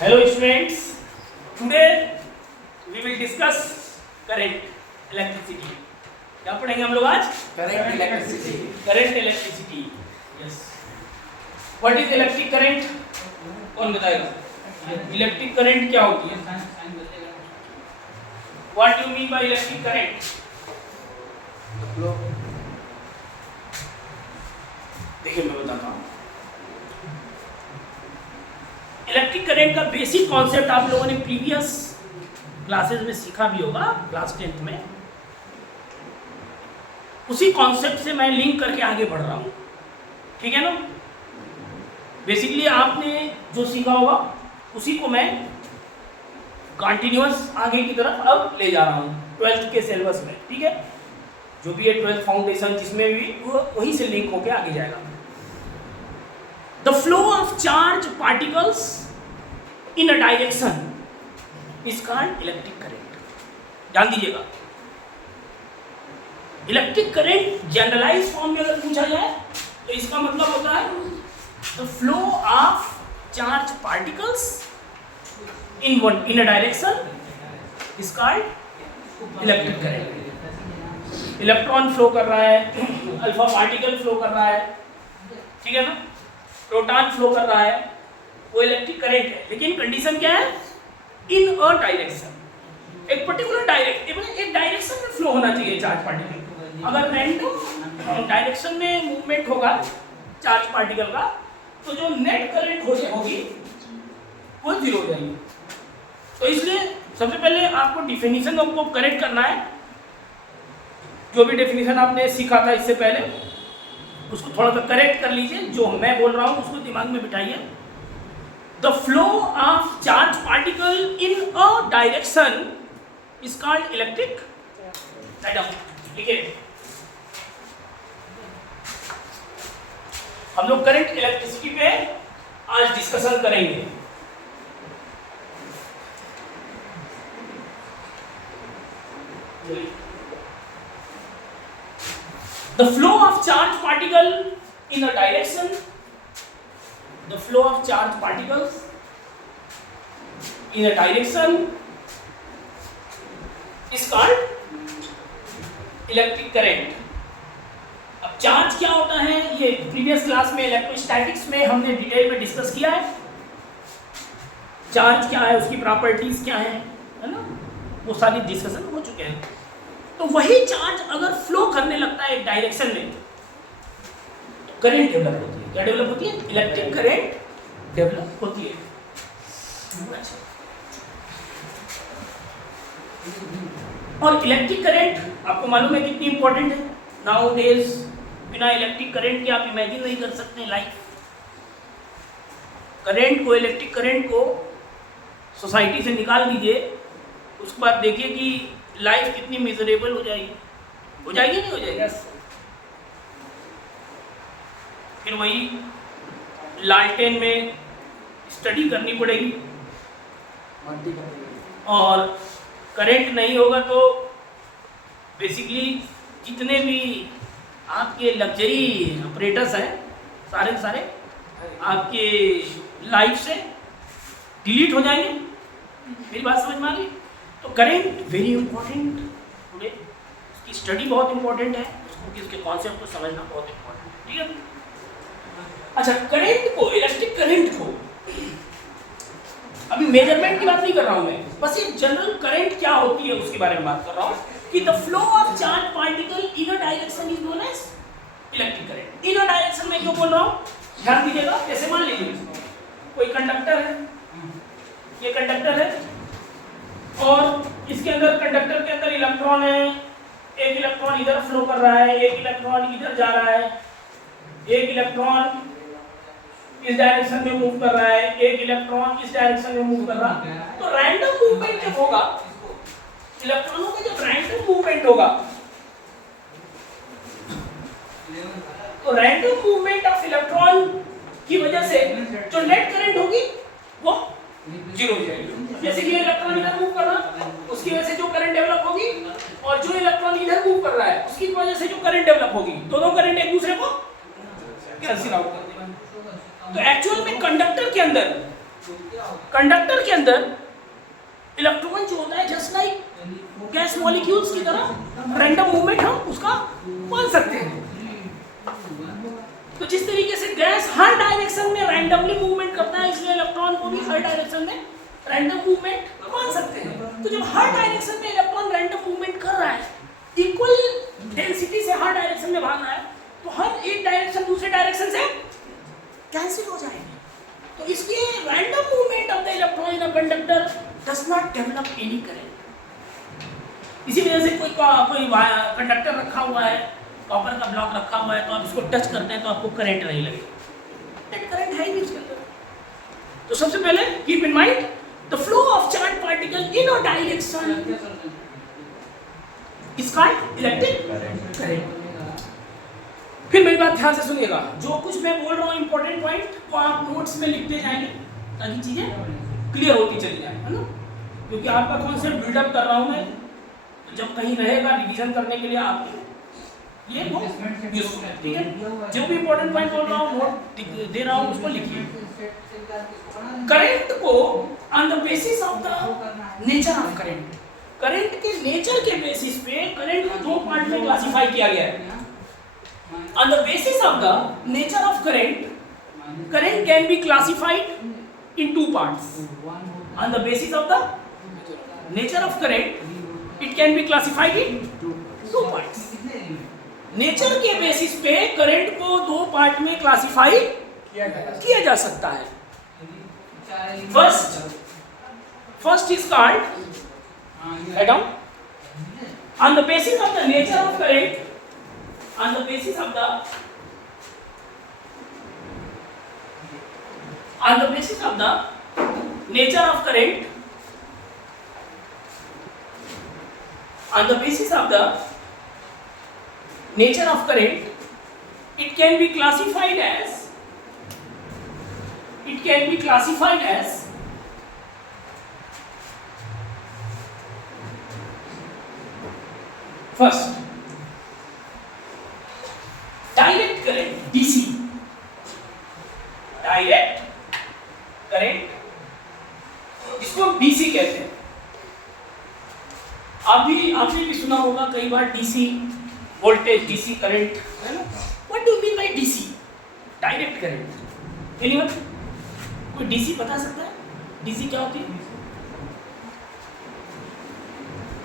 Hello students, today we will discuss current electricity. क्या पढ़ेंगे हम लोग आज? Current electricity. Current electricity. Yes. What is electric current? कौन बताएगा? Electric current क्या होती है? What do you mean by electric current? देखिए मैं बताता हूँ। इलेक्ट्रिक करंट का बेसिक कॉन्सेप्ट आप लोगों ने प्रीवियस क्लासेस में सीखा भी होगा, क्लास 10th में। उसी कॉन्सेप्ट से मैं लिंक करके आगे बढ़ रहा हूँ, ठीक है ना। बेसिकली आपने जो सीखा होगा उसी को मैं कंटिन्यूअस आगे की तरफ अब ले जा रहा हूँ 12th के सिलेबस में, ठीक है। जो भी है 12th फाउंडेशन जिसमें भी वो वहीं से लिंक होके आगे जाएगा। The flow of charge particles in a direction is called electric current. ध्यान दीजिएगा, इलेक्ट्रिक करंट जनरलाइज फॉर्म में अगर पूछा जाए तो इसका मतलब होता है the flow of charge particles in a direction is called electric current. Electron flow कर रहा है, अल्फा पार्टिकल फ्लो कर रहा है, ठीक है ना, प्रोटॉन फ्लो कर रहा है, वो इलेक्ट्रिक करंट है। लेकिन कंडीशन क्या है? इन अ डायरेक्शन, एक पर्टिकुलर एक डायरेक्शन में फ्लो होना चाहिए चार्ज पार्टिकल। अगर रैंडम डायरेक्शन में मूवमेंट होगा चार्ज पार्टिकल का तो जो नेट करंट होगी वो जीरो हो जाएगी। तो इसलिए सबसे पहले आपको डिफिनीशन को करेक्ट करना है। जो भी डेफिनेशन आपने सीखा था इससे पहले उसको थोड़ा सा करेक्ट कर लीजिए। जो मैं बोल रहा हूँ उसको दिमाग में बिठाइए। The flow of charge particle in a direction is called electric current, ठीक है। हम लोग करंट इलेक्ट्रिसिटी पे आज डिस्कशन करेंगे। The flow of charge particle in a direction, the flow of charge particles in a direction is called electric current. अब charge क्या होता है ये प्रीवियस क्लास में इलेक्ट्रोस्टैटिक्स में हमने डिटेल में डिस्कस किया है। चार्ज क्या है, उसकी प्रॉपर्टीज क्या है ना, वो सारी डिस्कशन हो चुके हैं। तो वही चार्ज अगर फ्लो करने लगता है एक डायरेक्शन में तो करंट डेवलप होती है। क्या डेवलप होती है? इलेक्ट्रिक करंट डेवलप होती है। अच्छा, और इलेक्ट्रिक करंट आपको मालूम है कितनी इंपॉर्टेंट है। नाउ डेज बिना इलेक्ट्रिक करंट के आप इमेजिन नहीं कर सकते लाइफ। करंट को, इलेक्ट्रिक करंट को सोसाइटी से निकाल दीजिए, उसके बाद देखिए कि लाइफ कितनी मिजरेबल हो जाएगी। हो जाएगी नहीं हो जाएगी? फिर वही लालटेन में स्टडी करनी पड़ेगी और करंट नहीं होगा तो बेसिकली जितने भी आपके लग्जरी ऑपरेटर्स हैं सारे के सारे आपके लाइफ से डिलीट हो जाएंगे। मेरी बात समझ में आ गई? तो करंट वेरी इंपॉर्टेंट टुडे, उसकी स्टडी बहुत इंपॉर्टेंट है, उसको इसके कॉन्सेप्ट को समझना बहुत इंपॉर्टेंट है, ठीक है। अच्छा, करंट को, इलेक्ट्रिक करंट को अभी मेजरमेंट की बात नहीं कर रहा हूं मैं, बस एक जनरल करंट क्या होती है उसके बारे में बात कर रहा हूं कि the flow of charge particle in a direction is known as electric current. In a direction में क्यों बोल रहा हूं, ध्यान दीजिएगा। जैसे मान लीजिए कोई कंडक्टर है, ये कंडक्टर है और इसके अंदर, कंडक्टर के अंदर इलेक्ट्रॉन है। एक इलेक्ट्रॉन इधर फ्लो कर रहा है, एक इलेक्ट्रॉन इधर जा रहा है, एक इलेक्ट्रॉन इस डायरेक्शन में मूव कर रहा है, एक इलेक्ट्रॉन इस डायरेक्शन में मूव कर रहा है। तो रैंडम मूवमेंट जब होगा, इलेक्ट्रॉनों का जब रैंडम मूवमेंट होगा तो रैंडम मूवमेंट ऑफ इलेक्ट्रॉन की वजह से जो नेट करंट होगी वो जीरो हो जाएगी। जैसे कि इलेक्ट्रॉन इधर मूव कर रहा है उसकी वजह से जो करंट डेवलप होगी और जो इलेक्ट्रॉन इधर मूव कर रहा है उसकी वजह से जो करंट डेवलप होगी, दोनों करंट एक दूसरे को कैंसिल आउट कर देंगे। तो एक्चुअल में कंडक्टर के अंदर कंडक्टर के अंदर इलेक्ट्रॉन जो होता है जस्ट लाइक गैस मॉलिक्यूल्स की तरह रैंडम मूवमेंट हम उसका मान सकते हैं। तो जिस तरीके से गैस हर डायरेक्शन में रैंडमली मूवमेंट करता है, इसलिए इलेक्ट्रॉन को भी हर डायरेक्शन में रैंडम मूवमेंट मान सकते हैं। तो जब हर डायरेक्शन में इलेक्ट्रॉन रैंडम मूवमेंट कर रहा है, इक्वल डेंसिटी से हर डायरेक्शन में भाग रहा है, तो हर एक डायरेक्शन दूसरे डायरेक्शन से कैंसिल हो जाएगी। तो इसलिए random movement of the electron in a conductor does not develop any current. इसी वजह से कोई कंडक्टर रखा हुआ है, कॉपर का ब्लॉक रखा हुआ है, तो आप इसको टच करते हैं तो आपको करंट नहीं लगेगा, नेट करंट है ही नहीं इसके अंदर। तो सबसे पहले keep in mind the flow of charge particle in a direction is called electric current. फिर मेरी बात ध्यान से सुनिएगा, जो कुछ मैं बोल रहा हूँ इंपॉर्टेंट पॉइंट वो आप नोट्स में लिखते जाएंगे ताकि चीजें क्लियर होती चली जाए, है ना। क्योंकि आपका कॉन्सेप्ट बिल्डअप कर रहा हूँ मैं, तो जब कहीं रहेगा रिवीजन करने के लिए आपको ये वो यूजफुल है, ठीक है। जो भी इंपॉर्टेंट पॉइंट बोल रहा हूँ, नोट दे रहा हूँ, उसको लिखिए। करंट को on the basis of the nature of current, current के नेचर के बेसिस पे करंट को दो पार्ट में क्लासिफाई किया गया है। On the basis of the nature of current, current can be classified in two parts. On the basis of the nature of current, it can be classified in two parts. Nature के basis पे current को दो part में classify किया जा सकता है। First is called atom. On the basis of the nature of current, on the basis of the nature of current, on the basis of the nature of current, it can be classified as first direct current DC, direct current इसको हम DC कहते हैं। आपने भी सुना होगा कई बार DC voltage, DC current, है ना। What do you mean by DC, direct current? Anyone कोई डीसी बता सकता है डीसी क्या होती है?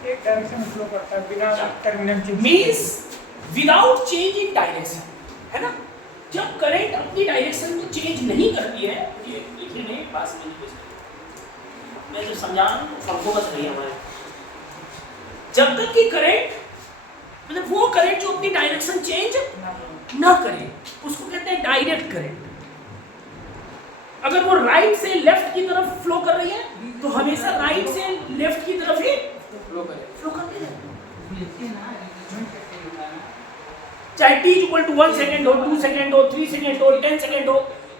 एक डायरेक्शन में फ्लो करता है बिना terminal change, means without change in direction, है ना। जब करंट अपनी डायरेक्शन को चेंज नहीं करती है, ये लिखने नहीं पास नहीं, मैं जो समझा रहा हूँ फोकस नहीं हमारे, जब तक कि करंट मतलब वो करंट जो अपनी डायरेक्शन चेंज ना करे उसको कहते हैं डायरेक्ट करंट। अगर वो राइट से लेफ्ट की तरफ फ्लो कर रही है तो हमेशा राइट से लेफ्ट की तरफ ही फ्लो करती है, चाहे t = 1 सेकेंड हो, 2 सेकेंड हो, 3 सेकेंड हो, 10 सेकेंड हो,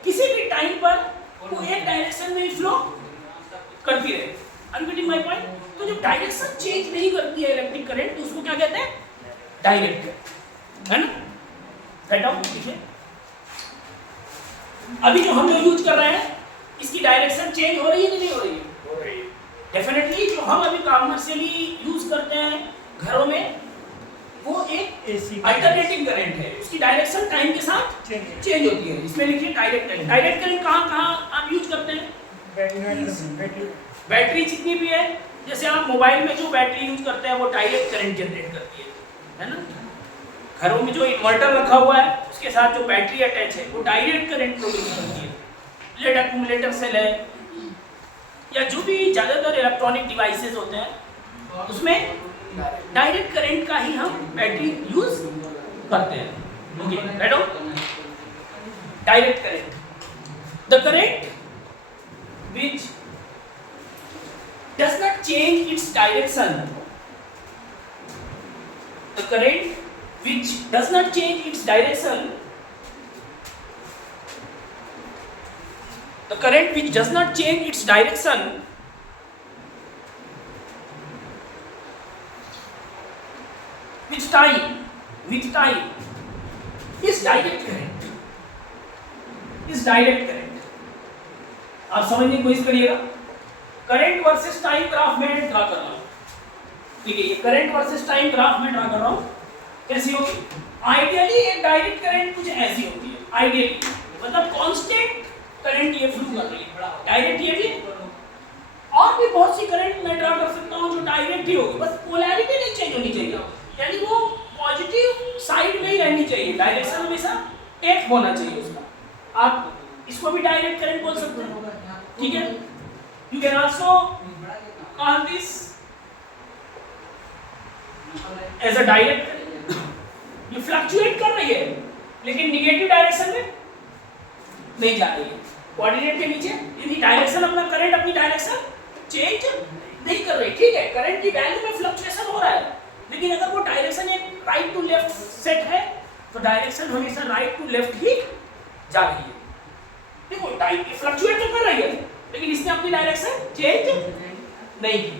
किसी भी टाइम पर वो एक डायरेक्शन में ही फ्लो करती रहे। Are you getting my point? तो जब डायरेक्शन चेंज नहीं करती है इलेक्ट्रिक करंट तो उसको क्या कहते हैं? डायरेक्ट करंट, है ना। राइट आउट देखिए, अभी जो हम लोग यूज कर रहे हैं इसकी डायरेक्शन चेंज हो रही है कि नहीं हो रही है? हो रही है डेफिनेटली। जो हम अभी कमर्शियली यूज करते हैं घरों में वो एक अल्टरनेटिंग करंट है, उसकी डायरेक्शन टाइम के साथ चेंज होती है। इसमें लिखिए डायरेक्ट करंट। डायरेक्ट करंट कहाँ आप यूज करते हैं? बैटरी जितनी भी है, जैसे आप मोबाइल में जो बैटरी यूज करते हैं वो डायरेक्ट करंट जनरेट करती है ना। घरों में जो इन्वर्टर रखा हुआ है उसके साथ जो बैटरी अटैच है वो डायरेक्ट करंट प्रोड्यूस करती है। लेड एक्यूमुलेटर सेल है या जो भी ज़्यादातर इलेक्ट्रॉनिक डिवाइसेस होते हैं उसमें डायरेक्ट करंट का ही हम बैटरी यूज करते हैं। ओके, बैठो। Direct current, the current which does not change its direction, the current which does not change its direction, the current which does not change its direction with time is direct current, is direct current। आप समझने की कोशिश करिएगा। Current versus time graph में draw कर रहा हूं, ठीक है, ये करंट वर्सेस टाइम ग्राफ में ड्रा कर रहा हूं। कैसी होगी? आइडियली एक डायरेक्ट करंट कुछ ऐसी होती है, आइडियली मतलब कांस्टेंट करंट ये फ्लो कर रही है, डायरेक्ट ये भी। और भी बहुत सी करंट मैं ड्रा कर सकता हूं जो डायरेक्ट ही होगी, बस पोलैरिटी नहीं चेंज होनी चाहिए, यानी वो पॉजिटिव साइड में ही रहनी चाहिए, डायरेक्शन हमेशा एक होना चाहिए उसका। आप इसको भी डायरेक्ट करंट बोल सकते हैं, ठीक है। You can also call this as a direct current. ये फ्लक्चुएट कर रही है लेकिन निगेटिव डायरेक्शन में नहीं जा रही है, कोऑर्डिनेट के नीचे, यानी डायरेक्शन अपना करंट अपनी डायरेक्शन चेंज नहीं कर रही, ठीक है। करंट की वैल्यू में फ्लक्चुएशन हो रहा है, लेकिन अगर वो डायरेक्शन एक राइट टू लेफ्ट सेट है तो डायरेक्शन हमेशा राइट टू लेफ्ट ही जा रही है। देखो फ्लक्चुएट तो कर रही है लेकिन इसने अपनी डायरेक्शन चेंज नहीं की,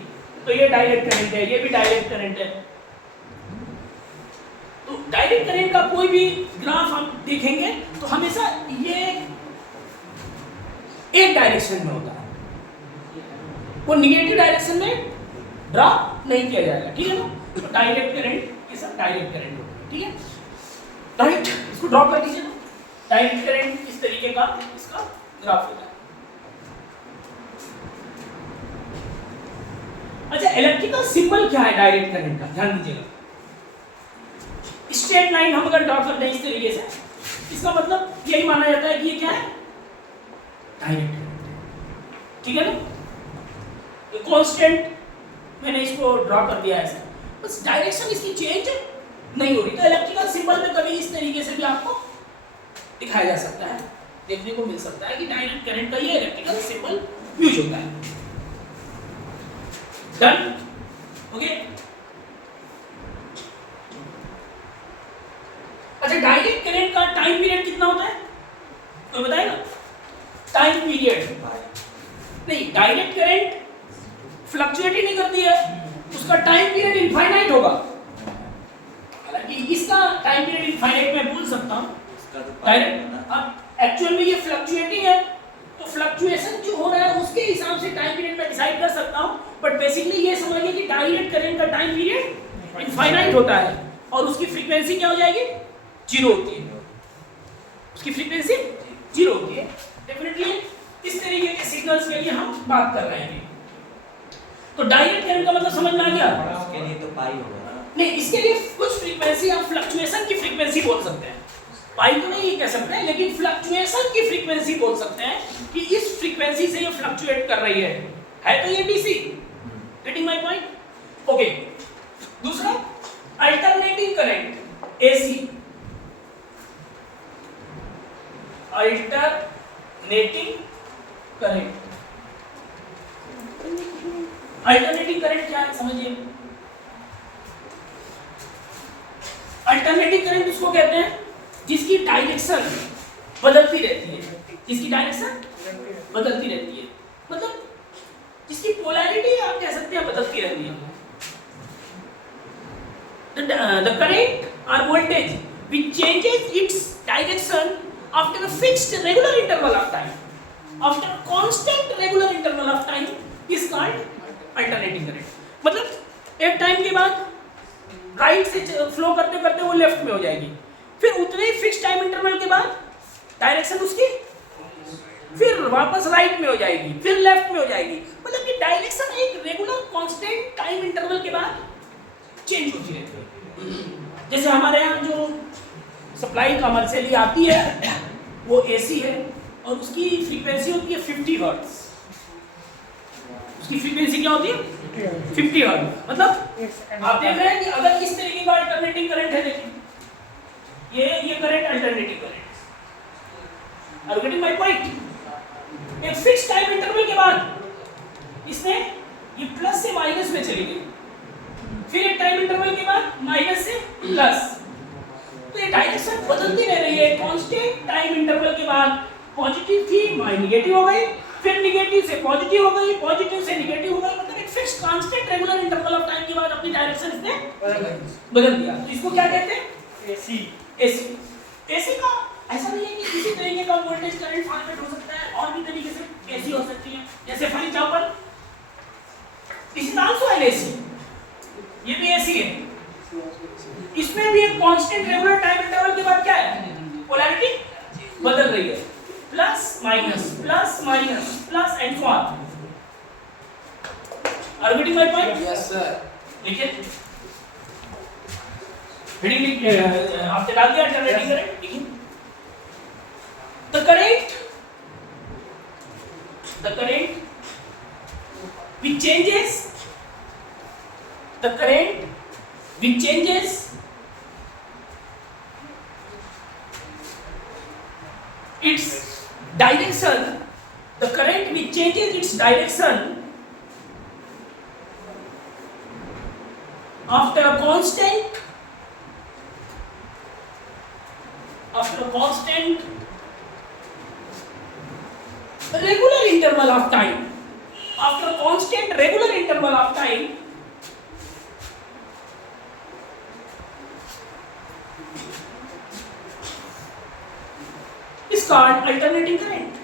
तो ये डायरेक्ट करंट है, ये भी डायरेक्ट करंट है। तो डायरेक्ट करंट का कोई भी ग्राफ हम देखेंगे तो हमेशा ये एक डायरेक्शन में होता है, वो निगेटिव डायरेक्शन में ड्रा नहीं किया जाएगा, ठीक है ना। तो डायरेक्ट करंट ये सब डायरेक्ट करंट होता है, ठीक है। राइट, इसको ड्रॉ कर दीजिए ना। डायरेक्ट करंट इस तरीके का इसका ग्राफ होता है। अच्छा, इलेक्ट्रिकल सिंबल क्या है डायरेक्ट करंट का, ध्यान दीजिएगा। स्ट्रेट लाइन हम अगर ड्रॉ कर दें इस तरीके से, इसका मतलब यही माना जाता है कि ये क्या है, डायरेक्ट करंट, ठीक है ना। कांस्टेंट मैंने इसको ड्रॉ कर दिया ऐसे, बस डायरेक्शन इसकी चेंज नहीं हो रही। तो इलेक्ट्रिकल सिंबल में कभी इस तरीके से भी आपको दिखाया जा सकता है, देखने को मिल सकता है कि डायरेक्ट करंट का ये इलेक्ट्रिकल सिंबल यूज होता है। Done, okay. अच्छा, डायरेक्ट करंट का टाइम पीरियड कितना होता है तो बताएगा? टाइम पीरियड नहीं, डायरेक्ट करंट फ्लक्चुएट ही नहीं करती है, उसका टाइम पीरियड इनफाइनाइट होगा। हालांकि इसका टाइम पीरियड इनफाइनाइट मैं बोल सकता हूं डायरेक्ट, अब एक्चुअल में ये फ्लक्चुएटिंग है तो फ्लक्चुएशन जो हो रहा है उसके हिसाब से टाइम पीरियड मैं डिसाइड कर सकता हूं, बट बेसिकली ये समझिए कि डायरेक्ट करंट का टाइम पीरियड इनफाइनाइट होता है और उसकी फ्रीक्वेंसी क्या हो जाएगी, 0 होती है, उसकी फ्रीक्वेंसी 0 होती है। डेफिनेटली इस तरीके के सिग्नल्स के लिए हम बात कर रहे हैं। तो डायरेक्ट करंट का मतलब समझ में आ गया? इसके लिए तो पाई होगा ना? नहीं, इसके लिए कुछ फ्रीक्वेंसी आप फ्लक्चुएशन की फ्रीक्वेंसी बोल सकते हैं, पाई तो नहीं कह सकते हैं, लेकिन फ्लक्चुएशन की फ्रीक्वेंसी बोल सकते हैं कि इस फ्रीक्वेंसी से ये फ्लक्चुएट कर रही है तो ये DC. Getting my point? Okay. दूसरा, alternating current AC, alternating current. Alternating current क्या है समझिए। अल्टरनेटिंग करंट उसको कहते हैं जिसकी डायरेक्शन बदलती रहती है, जिसकी डायरेक्शन बदलती रहती है, मतलब जिसकी पोलैरिटी आप कह सकते हैं बदलती रहती है। The current or voltage which changes its direction after a fixed regular interval of time, after a constant regular interval of time is called alternating current। मतलब एक टाइम के बाद राइट से फ्लो करते करते वो लेफ्ट में हो जाएगी, फिर उतने ही फिक्स टाइम इंटरवल के बाद डायरेक्शन उसकी फिर वापस राइट में हो जाएगी, फिर लेफ्ट में हो जाएगी। मतलब कि डायरेक्शन एक रेगुलर कांस्टेंट टाइम इंटरवल के बाद चेंज होती रहती है। जैसे हमारे यहाँ जो सप्लाई कमर्शियली आती है वो एसी है और उसकी फ्रीक्वेंसी होती है 50 हर्ट्ज। उसकी फ्रीक्वेंसी क्या होती है 50 हर्ट्ज। मतलब आप देख रहे हैं कि अगर इस तरीके का अल्टरनेटिंग करंट है, देखिए ये current alternating current. Are you getting my point? एक फिक्स टाइम इंटरवल के बाद इसने ये प्लस से माइनस में चली गई, फिर एक टाइम इंटरवल के बाद माइनस से प्लस, तो ये डायरेक्शन बदलती रह रही है। कांस्टेंट टाइम इंटरवल के बाद पॉजिटिव थी नेगेटिव हो गई, फिर नेगेटिव से पॉजिटिव हो गई, पॉजिटिव से नेगेटिव हो गई। मतलब एक fix constant regular interval of time के बाद अपनी डायरेक्शन इसने बदल दिया। तो इसको क्या कहते हैं? एसी। एसी का ऐसा नहीं है कि किसी तरीके का वोल्टेज करंट फॉर्मेट हो सकता है, और भी तरीके से AC हो सकती है, जैसे for example this is also an AC, ये भी AC है, इसमें भी एक कांस्टेंट रेगुलर टाइम इंटरवल के बाद क्या है, पोलैरिटी बदल रही है, plus minus plus and so on. Are you getting my point? Yes sir. देखिए हेडिंग आपने डाल दिया अल्टरनेटिंग करंट, देखिए the current which changes its direction, the current which changes its direction after a constant regular interval of time, after a constant regular interval of time is called alternating current.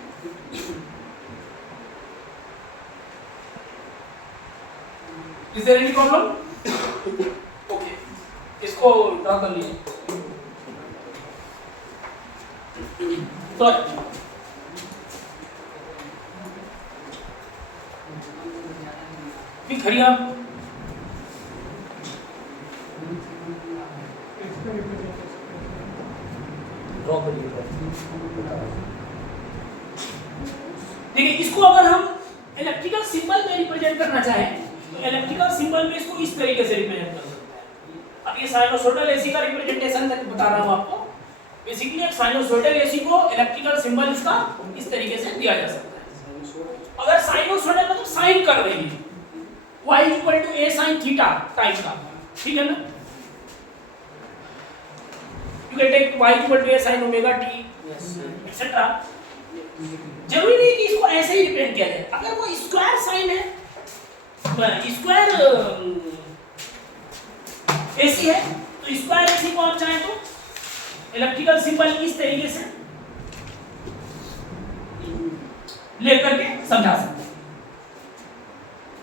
Is there any problem? Okay, इसको draw कर लीजिए। तो खड़ी आप draw करिए। देखिए इसको अगर हम इलेक्ट्रिकल सिंबल में रिप्रेजेंट करना चाहें तो इलेक्ट्रिकल सिंबल में इसको इस तरीके से रिप्रेजेंट कर सकते हैं। अब ये साइनोसॉइडल एसी का रिप्रेजेंटेशन तक बता रहा हूं आपको। बेसिकली एक साइनोसॉइडल एसी को इलेक्ट्रिकल सिंबल इसका इस तरीके से दिया जा सकता है। अगर साइनोसॉइडल मतलब साइन कर रही है y equal to a sin theta type का, ठीक है ना, you can take y equal to a sin omega t etcetera. जरूरी नहीं कि इसको ऐसे ही रिप्रेजेंट किया जाए। अगर वो स्क्वायर साइन है, स्क्वायर एसी है, तो स्क्वायर एसी को आप चाहें तो इलेक्ट्रिकल सिंबल इस तरीके से लेकर के समझा सकते हैं।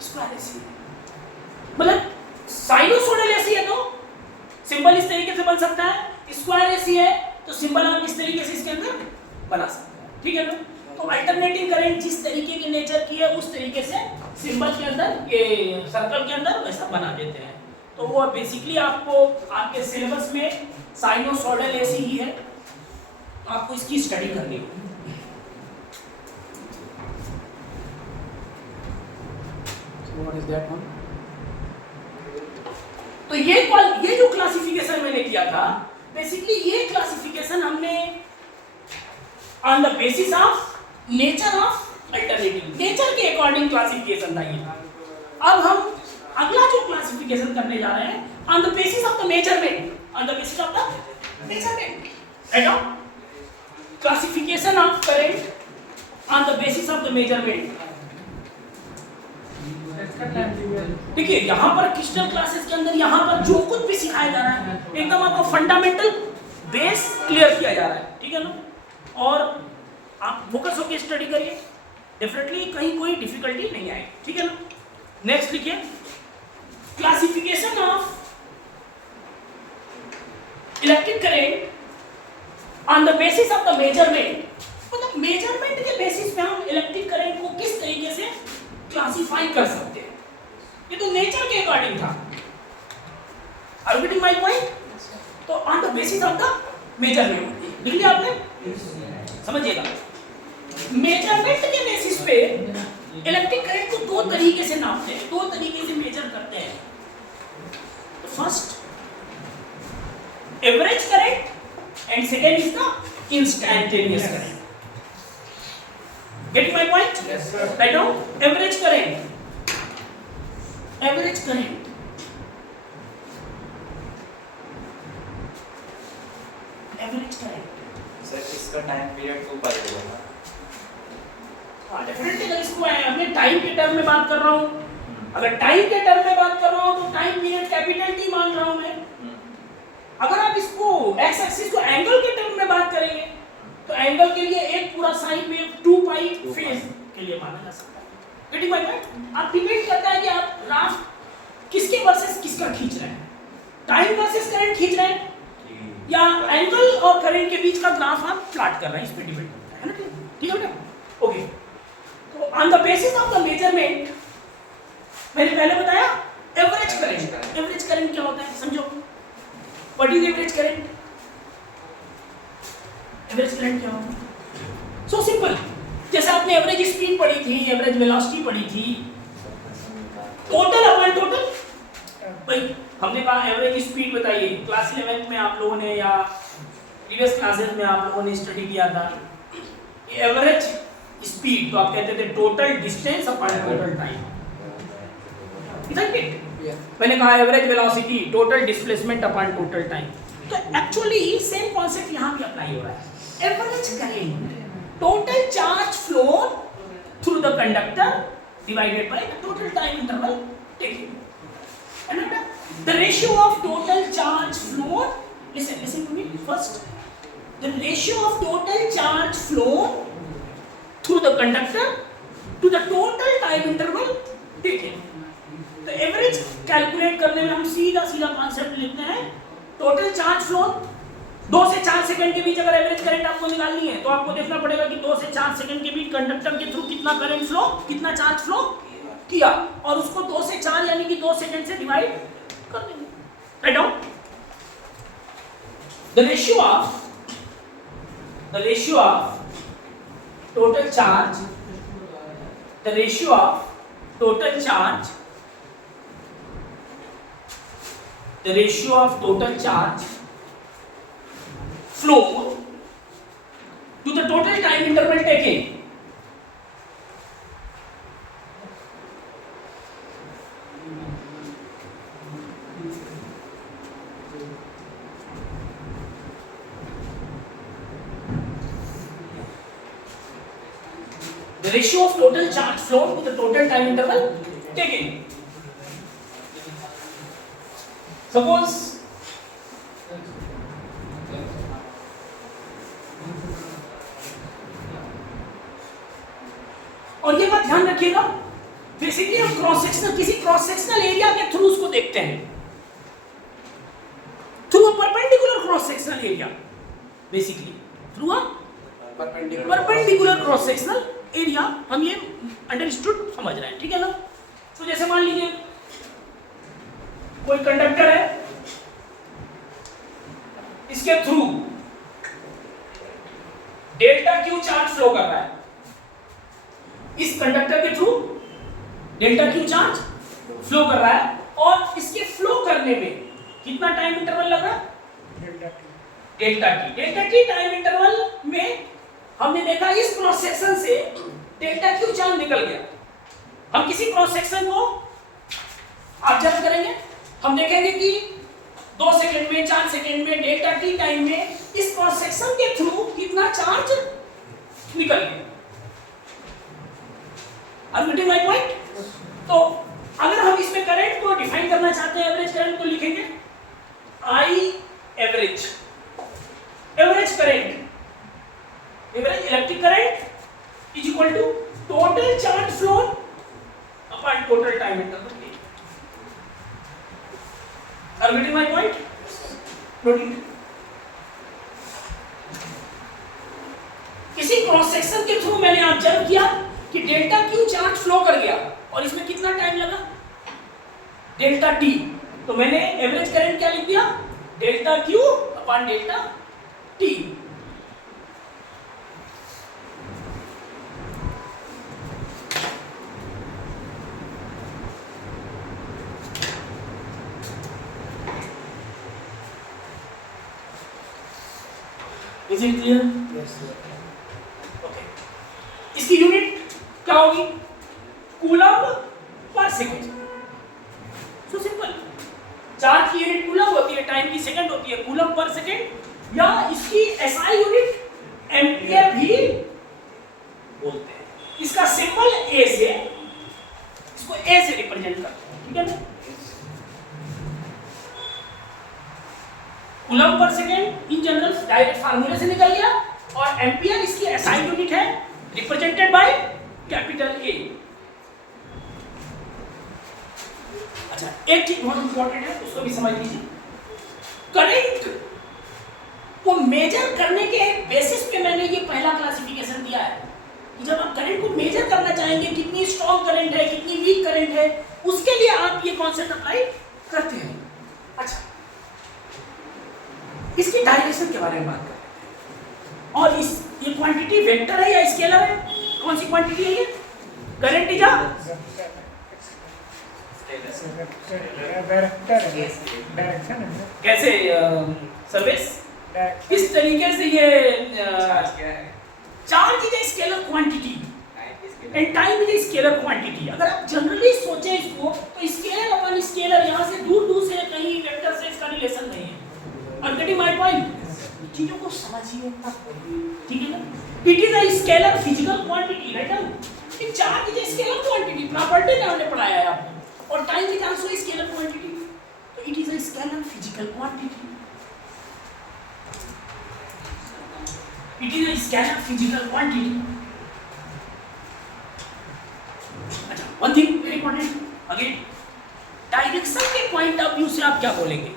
स्क्वायर एसी मतलब साइनोसॉइडल एसी है तो सिंबल इस तरीके से बन सकता है, स्क्वायर एसी है तो सिंबल आप इस तरीके से इसके अंदर बना सकते हैं, ठीक है ना। तो अल्टरनेटिंग करंट जिस तरीके की नेचर की है उस तरीके से सिंबल के अंदर, ये सर्कल के अंदर वैसा बना देते हैं। तो वो बेसिकली आपको आपके सिलेबस में साइनोसॉइडल एसी ही है, तो आपको इसकी स्टडी करनी होगी। What is that one? तो ये जो क्लासिफिकेशन मैंने किया था, बेसिकली ये क्लासिफिकेशन हमने on the basis of nature of alternating, nature के अकॉर्डिंग क्लासिफिकेशन था ये। अब हम अगला जो क्लासिफिकेशन करने जा रहे हैं on the basis of the measurement, on the basis of the measurement, right now classification of current on the basis of the measurement. देखिए यहाँ पर क्रिस्टल क्लासेस के अंदर यहाँ पर जो कुछ भी सिखाया जा रहा है एकदम आपको फंडामेंटल बेस क्लियर किया जा रहा है, ठीक है ना। और आप फोकस होकर स्टडी करिए, डेफिनेटली कहीं कोई डिफिकल्टी नहीं आएगी, ठीक है ना। नेक्स्ट लिखिए classification of electric current on the basis of the measurement. मतलब मेजरमेंट के बेसिस पे हम इलेक्ट्रिक करंट को किस तरीके से क्लासिफाई कर सकते हैं, ये तो नेचर के अकॉर्डिंग था। Are you getting my point? तो on the basis of the measurement लिख लिया आपने, समझिएगा। मेजरमेंट के बेसिस पे इलेक्ट्रिक करंट को दो तरीके से नापते हैं, दो तरीके से मेजर करते हैं। तो first average current and second is the instantaneous current. Getting my point? Yes, sir. Right now, average current. Average current. Average current. Sir इसका टाइम पीरियड 2 पाई होगा। हाँ डेफिनेटली, अगर इसको मैं टाइम के टर्म में बात कर रहा हूँ, अगर टाइम के टर्म में बात कर रहा हूँ तो टाइम पीरियड कैपिटल टी मान रहा हूँ मैं। अगर आप इसको एक्स एक्सिस को एंगल के टर्म में बात करेंगे तो एंगल के लिए एक पूरा साइन वेव 2 पाई फेज के लिए माना जा सकता है। Getting my point? आप डिपेंड करता है कि आप ग्राफ किसके वर्सेस किसका खींच रहे हैं, टाइम वर्सेस करंट खींच रहे हैं या एंगल और करंट के बीच का ग्राफ आप प्लॉट कर रहे हैं, इस पे डिपेंड करता है ना। ठीक है बेटा? ओके, तो on the basis of the measurement मैंने पहले बताया एवरेज करंट। एवरेज करंट क्या होता है समझो? What is average current? Average current क्या होता है? सो सिंपल, जैसे आपने एवरेज स्पीड पढ़ी थी, एवरेज वेलोसिटी पढ़ी थी, टोटल अपॉन टोटल। भाई हमने कहा एवरेज स्पीड बताइए, क्लास 11 में आप लोगों ने या प्रीवियस क्लासेस में आप लोगों ने स्टडी किया था एवरेज स्पीड, तो आप कहते थे total distance upon total time, isn't it? मैंने कहा average velocity total displacement upon total time. तो एक्चुअली सेम कॉन्सेप्ट यहां भी अप्लाई हो रहा है। Average current total charge flow through the conductor divided by the total time interval taken. And the ratio of total charge flow, listen to me first. The ratio of total charge flow through the conductor to the total time interval taken. तो average calculate करने में हम सीधा concept लेते हैं, total charge flow 2 से 4 second के बीच अगर एवरेज करंट आपको निकालनी है तो आपको देखना पड़ेगा कि 2 से 4 सेकंड के बीच कंडक्टर के थ्रू कितना करंट फ्लो, कितना चार्ज फ्लो किया, और उसको 2 से 4 यानी कि 2 सेकंड से डिवाइड कर देंगे। Write down the ratio of total charge, the ratio of total charge, the ratio of total charge flow to the total time interval taken. The ratio of total charge flow to the total time interval taken. Suppose और ये बात ध्यान रखिएगा, basically हम किसी cross sectional area के through उसको देखते हैं, through a perpendicular cross sectional area, basically through a perpendicular cross sectional area हम ये अंडरस्टूड समझ रहे हैं। ठीक है ना? तो जैसे मान लीजिए कोई कंडक्टर है, इसके through delta Q charge flow कर रहा है, इस कंडक्टर के through delta Q charge flow कर रहा है, और इसके फ्लो करने में कितना टाइम इंटरवल लग रहा है? डेल्टा टी टाइम इंटरवल में हमने देखा इस क्रॉस सेक्शन से डेल्टा क्यू चार्ज निकल गया। हम किसी क्रॉस सेक्शन को ऑब्जर्व करेंगे, हम देखेंगे कि 2 सेकंड में, 4 सेकंड में, डेल्टा टी टाइम में इस क्रॉस सेक्शन के थ्रू कितना चार्ज निकल गया। Are you getting my point? तो अगर हम इसमें करंट को डिफाइन करना चाहते हैं, एवरेज करंट को लिखेंगे I average, average current, average electric current is equal to total charge flow upon total time interval. Are you getting my point? Noting. किसी क्रॉस सेक्शन के थ्रू मैंने ऑब्जर्व किया कि डेल्टा क्यू चार्ज फ्लो कर गया, और इसमें कितना टाइम लगा? Delta T. तो मैंने एवरेज करंट क्या लिख दिया? Delta Q upon delta T. Is it clear? Yes, sir. Okay. इसकी यूनिट क्या होगी? Coulomb per second. So simple, charge की यूनिट कूलम होती है, टाइम की सेकंड होती है, कूलम पर सेकेंड, या इसकी एसआई यूनिट एम्पियर भी बोलते हैं। इसका सिंबल ए से, इसको ए से रिप्रेजेंट करते हैं। ठीक है ना? Coulomb per second in general direct फार्मूले से निकल गया, और एम्पियर इसकी एसआई यूनिट है, रिप्रेजेंटेड बाय कैपिटल ए। अच्छा, एक चीज बहुत इंपॉर्टेंट है, उसको भी समझ लीजिए। करंट को मेजर करने के बेसिस पे मैंने ये पहला क्लासिफिकेशन दिया है कि जब आप करंट को मेजर करना चाहेंगे, कितनी स्ट्रॉन्ग करंट है, कितनी वीक करंट है, उसके लिए आप ये कॉन्सेप्ट अप्लाई करते हैं। अच्छा, इसकी डायरेक्शन के बारे में बात करते हैं। और ये क्वांटिटी वेक्टर है या स्केलर है? कौन सी क्वांटिटी है ये? करंट इज डायरेक्शन है। कैसे सर्विस? इस तरीके से ये charge is a scalar quantity and time is a scalar quantity. अगर आप जनरली सोचें इसको तो स्केलर अपन स्केलर, यहाँ से दूर दूर से कहीं वेक्टर से इसका रिलेशन नहीं है। और गेटिंग माय पॉइंट? चीजों को समझिए तब, ठीक है ना? It is a scalar physical quantity, right? It charge is a scalar quantity, property ने हमने पढ़ाया है आपको। और time is also scalar quantity, तो it is a scalar physical quantity. It is a scalar physical quantity. अच्छा, one thing very important again, direction के point of view से आप क्या बोलेंगे?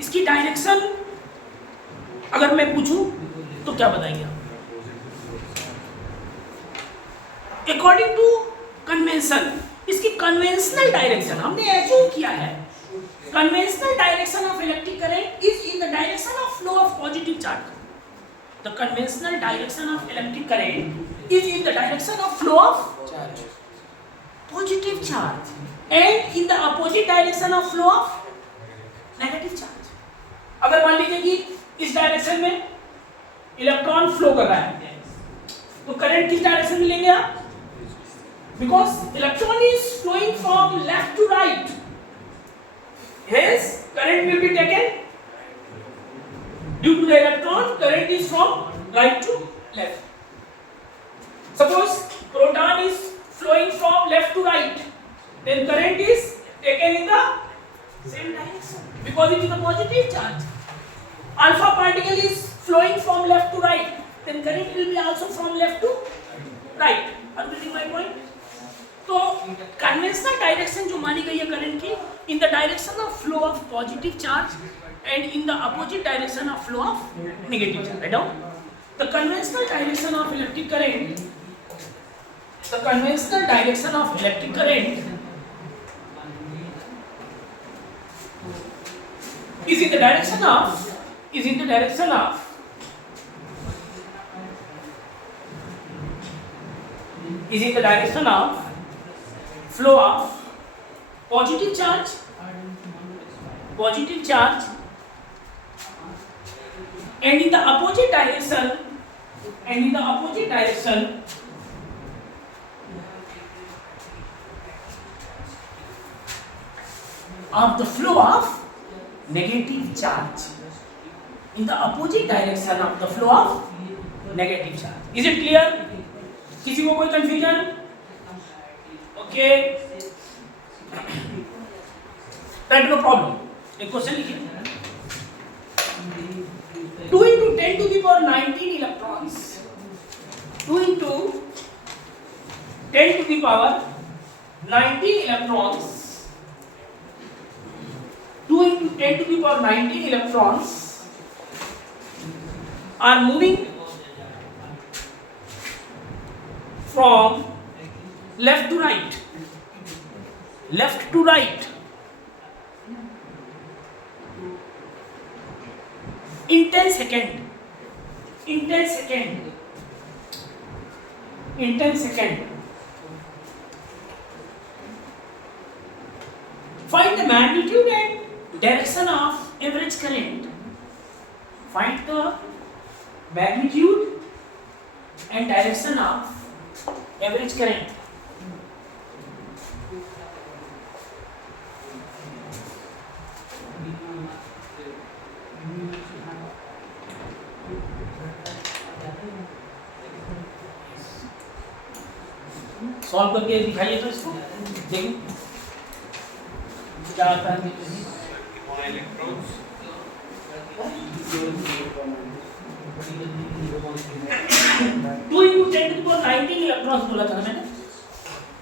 इसकी डायरेक्शन अगर मैं पूछूं तो क्या बताएंगे आप? अकॉर्डिंग टू कन्वेंशन, इसकी कन्वेंशनल डायरेक्शन हमने एज्यूम किया है। Conventional direction of electric current is in the direction of flow of positive charge. The conventional direction of electric current is in the direction of flow of positive charge and in the opposite direction of flow of negative charge. अगर मान लीजिए कि इस direction में electron flow कर रहा है तो करंट किस डायरेक्शन में लेंगे आप? Because electron is flowing from left to right, hence current will be taken due to the electron, current is from right to left. Suppose proton is flowing from left to right, then current is taken in the same direction because it is a positive charge. Alpha particle is flowing from left to right, then current will be also from left to right. Are you getting my point? तो conventional direction जो मानी गई है current की, in the direction of flow of positive charge and in the opposite direction of flow of negative charge. Write down. The conventional direction of electric current, the conventional direction of electric current is in the direction of flow of positive charge and in the opposite direction of the flow of negative charge. In the opposite direction of the flow of negative charge. Is it clear? किसी को कोई confusion? Okay. Right, no problem. एक question लिखिए। 2 into 10 to the power 19 electrons, 2 into 10 to the power 19 electrons, 2 into 10 to the power 19 electrons are moving from left to right, in 10 seconds. Find the magnitude and direction of average current. Find the magnitude and direction of average current. Solve करके दिखाइए तो इसको देखिए क्या आता है। 2 into 10 to the power 19 electrons बोला था मैंने,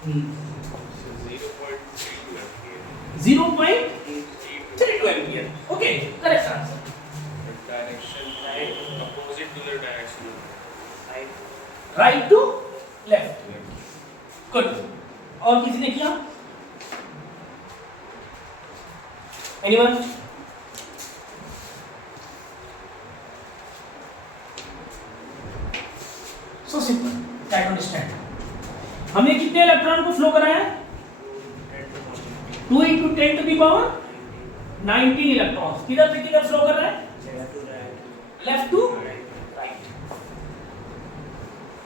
0.32 ampere. Okay, correct answer. Direction opposite to the direction of right to left. Good. और किसी ने किया? Anyone? So simple, try to understand. हमने कितने इलेक्ट्रॉन को फ्लो कराया है? 2 into 10 to the power 19 electrons. किधर से किधर फ्लो कर रहा है? Left to right.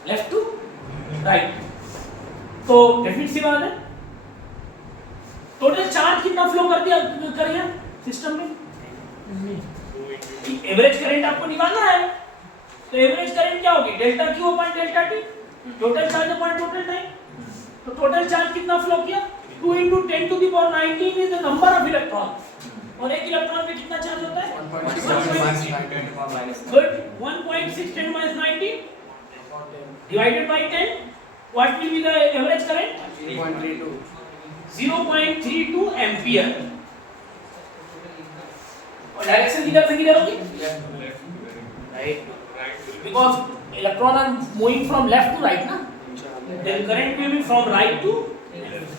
Left to right. तो डेफिनेट सी बात है. टोटल चार्ज कितना फ्लो कर दिया सिस्टम में? एवरेज करंट आपको निकालना है. तो एवरेज करंट क्या होगी? Delta Q upon delta T. Total charge upon total time. तो टोटल चार्ज कितना फ्लो किया? 2 into 10 to the power 19 is the number of electrons. और एक इलेक्ट्रॉन में कितना चार्ज होता है? 1.6 good. 1.6 10 minus 19 divided by 10. What will be the average current? 0.32 ampere. और डायरेक्शन किधर से किधर होगी? Right. Because electron are moving from left to right, ना? Then current will be from right to left.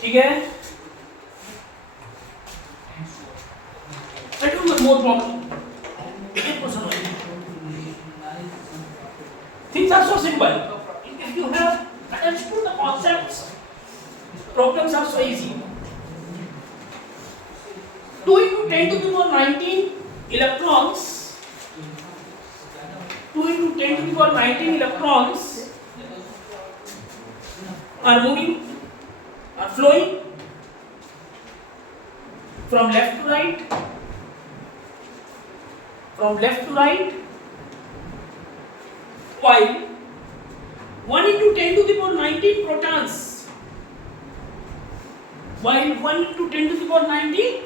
ठीक है. Let me more problem. Things are so simple. If you have understood the concepts, problems are so easy. 2 into 10 to the power 19 electrons. 2 into 10 to the power 19 electrons are moving, are flowing from left to right, while 1 into 10 to the power 19 protons, while 1 into 10 to the power 19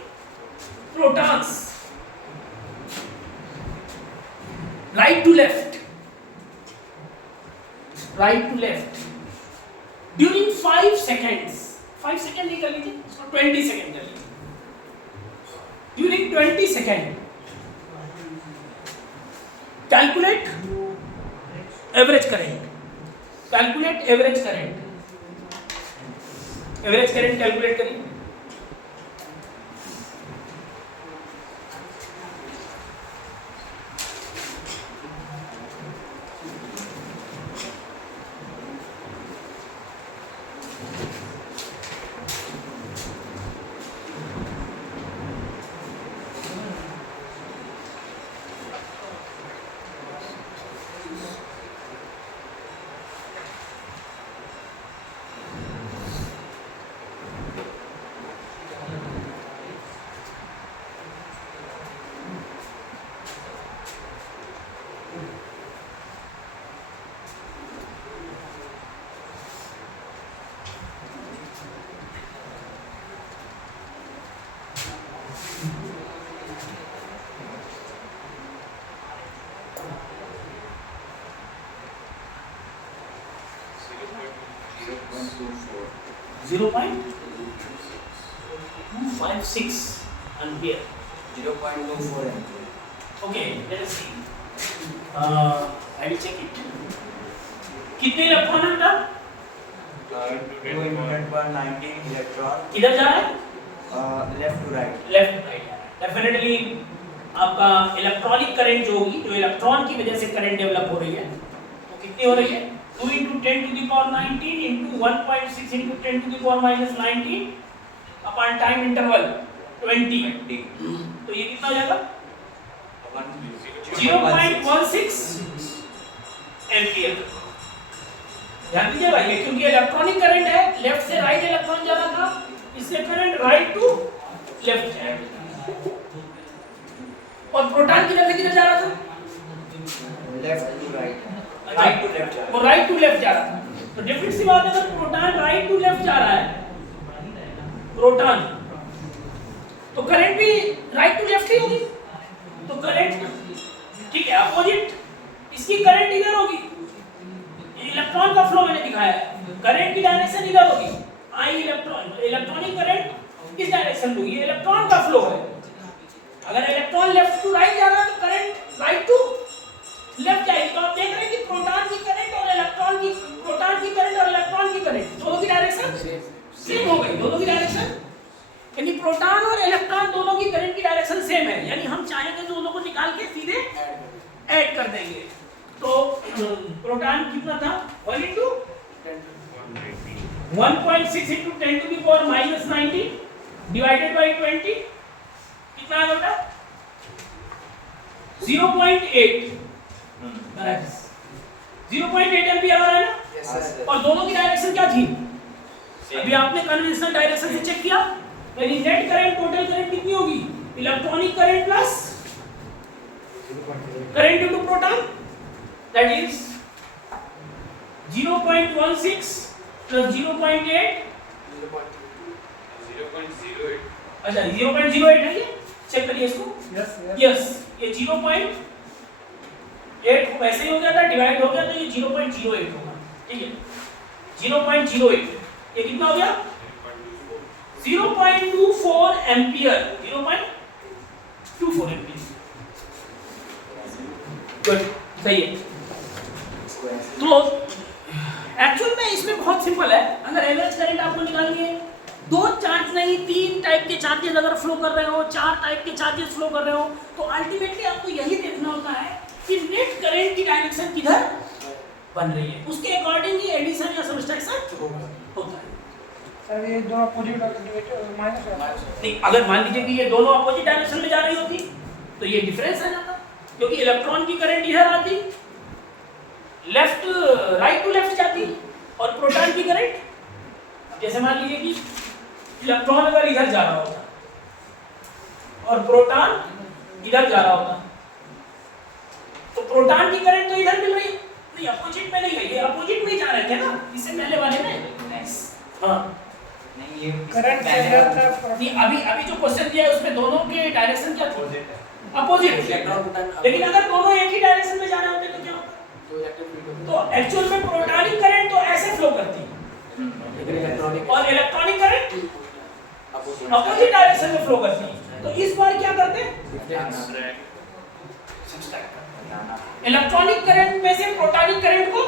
protons, right to left, during 5 seconds. 5 second नहीं कर लीजिए, इसको 20 second कर लीजिए. During 20 seconds, calculate average current. Calculate average current. Average current calculate करिए. Zero point 256 ampere. 0.24 ampere. Okay, let us see. I will check it. कितने electron है बेटा? 219 electron. किधर जा रहा है? Left to right. Left right. Definitely आपका electronic current जो होगी, जो इलेक्ट्रॉन की वजह से करंट डेवलप हो रही है, वो कितनी हो रही है? 2 into 10 to the power 19 into 1.6 into 10 to the power minus 19 upon time interval 20. तो ये कितना हो जाएगा? 0.16 एम्पियर. ध्यान दीजिएगा, ये क्योंकि इलेक्ट्रॉनिक करंट है, लेफ्ट से राइट इलेक्ट्रॉन जा रहा था, इससे करंट राइट टू लेफ्ट जाएगा. और प्रोटॉन किधर से किधर जा रहा था? Left to right. Right to left. वो राइट टू लेफ्ट जा रहा था. तो डिफरेंट सी बात है, अगर प्रोटॉन राइट टू लेफ्ट जा रहा है, प्रोटॉन, तो करंट भी राइट टू लेफ्ट ही होगी. तो करंट ठीक है, अपोजिट इसकी करंट इधर होगी, इलेक्ट्रॉन का फ्लो मैंने दिखाया है, करंट की डायरेक्शन इधर होगी, आई इलेक्ट्रॉनिक करंट इस डायरेक्शन में, ये इलेक्ट्रॉन का फ्लो है। अगर इलेक्ट्रॉन लेफ्ट टू राइट जा रहा है तो करंट राइट टू लेफ्ट जाएगी। तो आप देख रहे हैं कि प्रोटॉन की करंट और इलेक्ट्रॉन की करंट दोनों की डायरेक्शन सेम हो गई, दोनों की डायरेक्शन, यानी प्रोटॉन और इलेक्ट्रॉन दोनों की करंट की डायरेक्शन सेम है, यानी हम चाहेंगे तो दोनों को निकाल के सीधे ऐड कर देंगे। तो प्रोटॉन कितना था 1 into 1.6 into 10 to the power minus 19 divided by 20 कितना आ बेटा 0.8 0.8 एम्पियर आ रहा है ना। Yes, sir. और दोनों की डायरेक्शन क्या थी, अभी आपने कन्वेंशनल डायरेक्शन से चेक किया, यानी नेट करंट टोटल करंट कितनी होगी, electronic current plus current due to proton, that is 0.16 plus 0.8 0.08. अच्छा 0.08 है ये, चेक करिए इसको। यस ये 0.8 वैसे ही हो गया था, डिवाइड हो गया तो ये 0.08 होगा, ठीक है 0.08, ये कितना हो गया 0.24 एम्पियर, 0.24 एम्पियर, गुड सही है। तो एक्चुअल में इसमें बहुत सिंपल है, अगर एवरेज करंट आपको निकालनी है, दो चार्ज नहीं 3 टाइप के चार्जेस अगर फ्लो कर रहे हो, 4 टाइप के चार्जेस फ्लो कर रहे हो, तो अल्टीमेटली आपको यही देखना होता है कि नेट करंट की डायरेक्शन किधर बन रही है, उसके अकॉर्डिंग ही एडिशन या सब्सट्रैक्शन होता है। सर ये दो अपोजिट माइनस नहीं, अगर मान लीजिए कि ये दोनों अपोजिट डायरेक्शन में जा रही होती तो ये डिफरेंस आ जाता, क्योंकि इलेक्ट्रॉन की करंट इधर आती, लेफ्ट राइट टू लेफ्ट जाती, और प्रोटॉन की करंट जैसे मान लीजिए कि इलेक्ट्रॉन अगर इधर जा रहा होता और प्रोटॉन इधर जा रहा होता, तो प्रोटॉन की करंट तो इधर मिल रही, नहीं अपोजिट में नहीं गई, ये अपोजिट में ही जा रहे थे ना इससे पहले वाले में। हाँ नहीं ये करंट पहले वाला- नहीं, अभी जो क्वेश्चन दिया है उसमें दोनों के डायरेक्शन क्या थी, अपोजिट, लेकिन अगर दोनों एक ही डायरेक्शन में जा रहे होते तो क्या होता, तो एक्चुअल में प्रोटॉनिक करंट तो ऐसे फ्लो करती और इलेक्ट्रॉनिक करंट अपोजिट डायरेक्शन में फ्लो करती है। तो इस बार क्या करते हैं, इलेक्ट्रॉनिक करंट में से प्रोटॉनिक करंट को,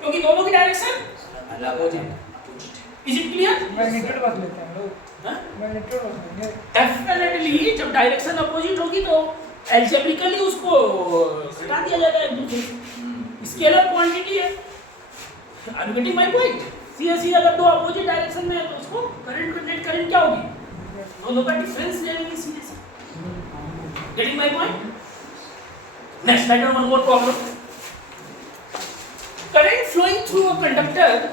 क्योंकि दोनों की direction is it clear, magnitude बदल लेते हैं हम लोग, हाँ? मैग्नीट्यूड बदल लेंगे। डेफिनेटली जब डायरेक्शन अपोजिट होगी तो एल्जेब्रिकली उसको घटा दिया जाता है एक दूसरे से, स्केलर क्वांटिटी है। I am getting my point, CSC अगर दो अपोजिट डायरेक्शन में है तो उसको करंट नेट करंट क्या होगी, दोनों का डिफरेंस ले लेंगे सीधे से। Getting my point. Next letter one more problem, current flowing through a conductor,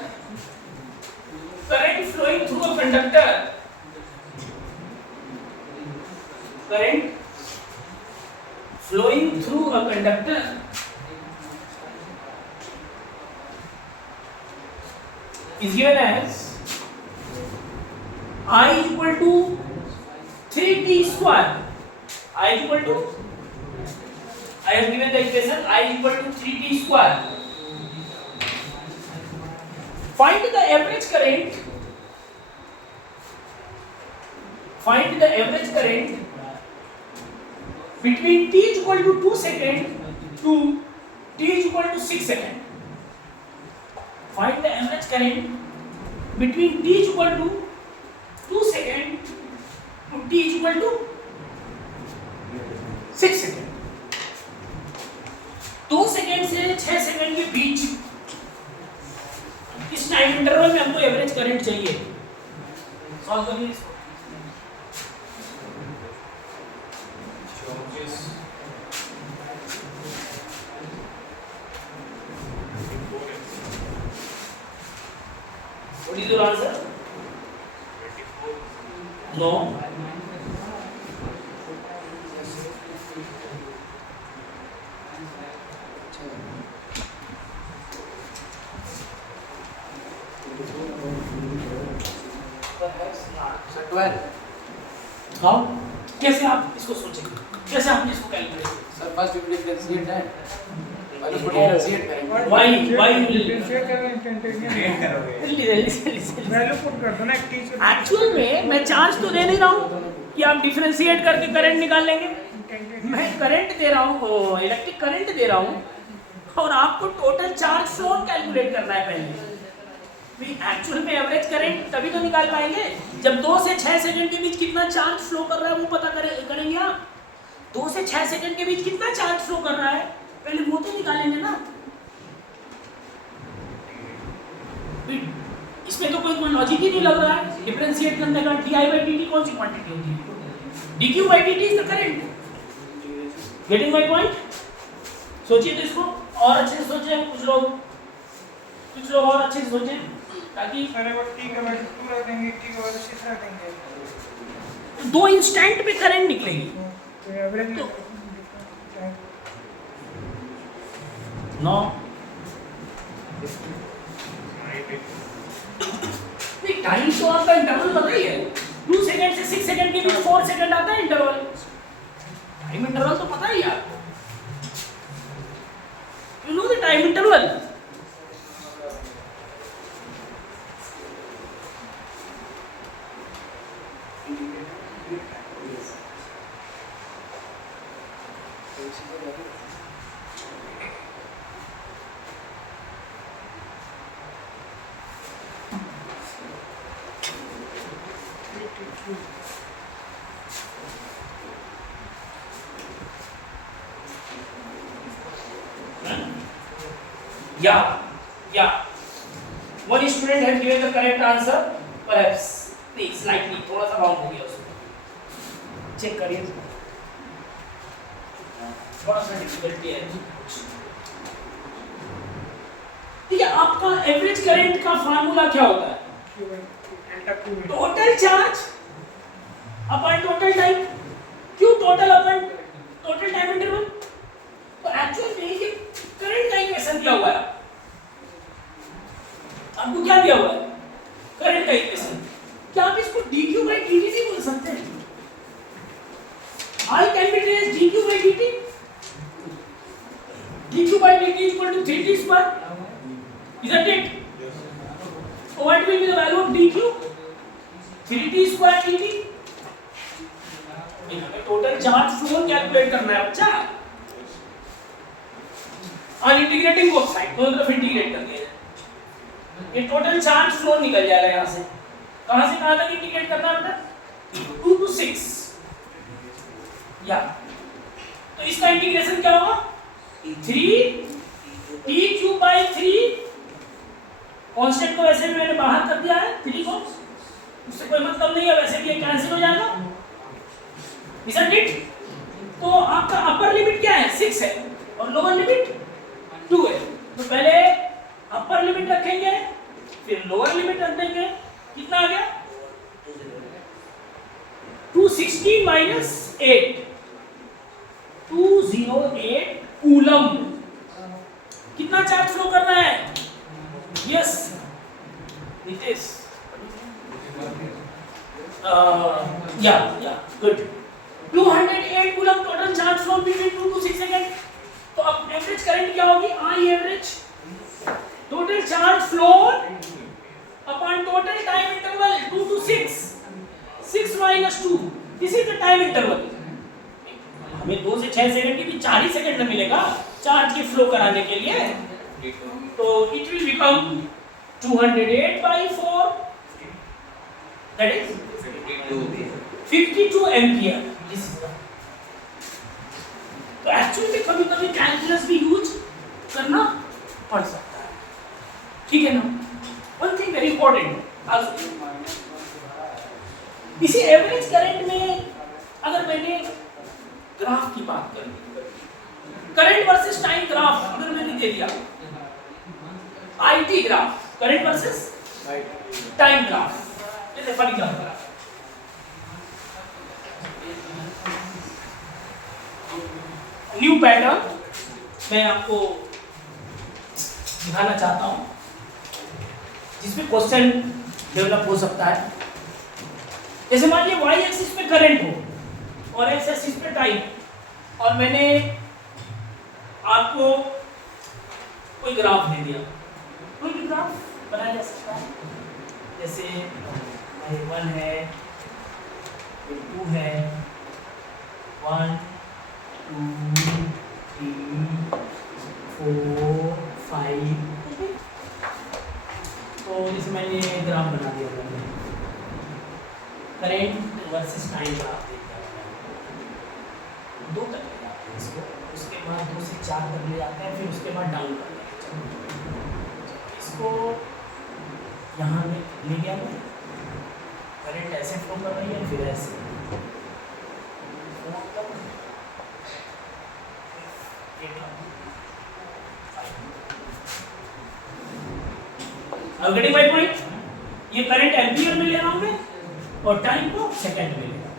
current flowing through a conductor, current flowing through a conductor is given as I is equal to 3t square, I is equal to, I have given the equation I is equal to 3t square. Find the average current. Find the average current between t is equal to 2 second to t is equal to 6 second. Find the average current between t is equal to 2 second to t is equal to 6 second. 2 second से 6 second के बीच इस time interval में हमको average current चाहिए। Solve करिए इसको। What is your answer? 24. No. How, कैसे आप इसको सोचेंगे, कैसे आपने इसको calculate? Sir, first we will differentiate that. differentiate करेंगे. Why will डिफरेंशिएट करना इंस्टेंटेनियस वैल्यू पुट कर दो ना एक टी से एक्चुअल में मैं चार्ज तो दे नहीं रहा हूँ कि आप डिफरेंशिएट करके करंट निकाल लेंगे. मैं करंट दे रहा हूँ, इलेक्ट्रिक करंट दे रहा हूँ, और आपको टोटल चार्ज फ्लो कैलकुलेट करना है पहले. एक्चुअल में एवरेज करंट तभी तो निकाल पाएंगे जब 2 से 6 सेकंड के बीच कितना चार्ज फ्लो कर रहा है वो पता करेंगे आप. 2 से 6 सेकंड के बीच कितना चार्ज फ्लो कर रहा है पहले वो तो निकालेंगे ना. इसमें तो कोई लॉजिक ही नहीं लग रहा है. डिफरेंशिएट करने का di/dt कौन सी क्वांटिटी होती है? dq/dt is the current. Getting my point? सोचिए तो इसको और अच्छे से सोचें. कुछ लोग और अच्छे से सोचें ताकि सारे वो टी का वैल्यू 2 रख देंगे, टी का वैल्यू 6 रख देंगे 2 इंस्टेंट पे करंट निकलेगी. तो एवरेज तो- नो टाइम तो आपका इंटरवल पता ही है. 2 सेकंड से 6 सेकंड के बीच 4 सेकंड आता है इंटरवल. टाइम इंटरवल तो पता ही है आपको. You know the time interval. Yeah. One student has given the correct answer. Perhaps, नहीं slightly थोड़ा सा wrong हो गया उसमें. चेक करिए. थोड़ा सा डिफिकल्टी है. ठीक है, आपका एवरेज करंट का फार्मूला क्या होता है? Delta Q total charge upon total time. क्यों total upon total time interval? तो एक्चुअल में ये करंट का इक्वेशन दिया हुआ है. आपको क्या दिया हुआ है? करंट का इक्वेशन. क्या आप इसको dq/dt नहीं बोल सकते? I can be raised dq/dt. dq/dt equal to 3t square. Isn't it? So what will be the value of dq? 3t square dt. हमें टोटल चार्ज फ्लो कैलकुलेट करना है बच्चा. और इंटीग्रेटिंग बोथ साइड, दोनों तरफ इंटीग्रेट कर दिया. ये टोटल चार्ज फ्लो निकल जाएगा यहाँ से. कहाँ से कहाँ तक इंटीग्रेट करना है बेटा? 2 to 6. या तो इसका इंटीग्रेशन क्या होगा? 3t³/3. कांस्टेंट को वैसे भी मैंने बाहर कर दिया है 3 को, उससे कोई मतलब नहीं है, वैसे भी ये कैंसिल हो जाएगा. Isn't it? तो आपका अपर लिमिट क्या है? 6 है और लोअर लिमिट 2 है. तो पहले अपर लिमिट रखेंगे फिर लोअर लिमिट रख देंगे. कितना आ गया? 216 minus 8. 208 कूलम. कितना चार्ज फ्लो करना है? यस नितेश. या good. 208 coulomb total charge flow between 2 to 6 second. तो अब एवरेज करंट क्या होगी? I average total charge flow upon total time interval 2 to 6. 6 minus 2. This is the time interval. हमें 2 से 6 सेकंड के बीच 4 ही सेकंड में मिलेगा चार्ज की फ्लो कराने के लिए. तो it will become 208/4. That is 52 ampere. तो एक्चुअली कभी-कभी कैलकुलस भी यूज करना पड़ सकता है. ठीक है ना? One thing very important. इसी एवरेज करंट में अगर मैंने ग्राफ की बात करी, करंट वर्सेस टाइम ग्राफ अगर मैंने दे दिया, IT graph, current versus time graph, जैसे फॉर एग्जांपल न्यू पैटर्न मैं आपको दिखाना चाहता हूं जिसमें क्वेश्चन डेवलप हो सकता है. जैसे मान लीजिए y एक्सिस पे करंट हो और x एक्सिस पे टाइम, और मैंने आपको कोई ग्राफ दे दिया, कोई भी ग्राफ बनाया जा सकता है, जैसे ये 1 है, ये 2 है, 1 2 3 4 5, तो जैसे मैंने ग्राफ बना दिया था, करंट वर्सेस टाइम ग्राफ दे दिया, 2 तक ले जाते हैं इसको, उसके बाद 2 से 4 तक ले जाते हैं, फिर उसके बाद डाउन कर देते हैं इसको। यहाँ पे ले गया मैं, करंट ऐसे फ्लो कर रही है, फिर ऐसे गेटिंग माय पॉइंट। ये करंट एम्पियर में ले रहा हूं मैं और टाइम को सेकंड में ले रहा हूं।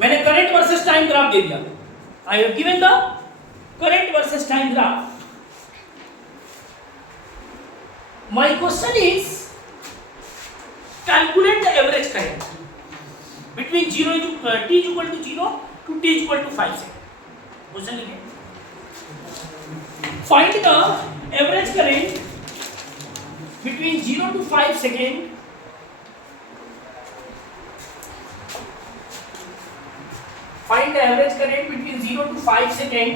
मैंने करंट वर्सेस टाइम ग्राफ दे दिया, I have given the current versus time graph. My question is calculate the average current between t is equal to 0 to t is equal to 5 second. Question लिखिए, find the average current between 0 to 5 second find the average current between 0 to 5 second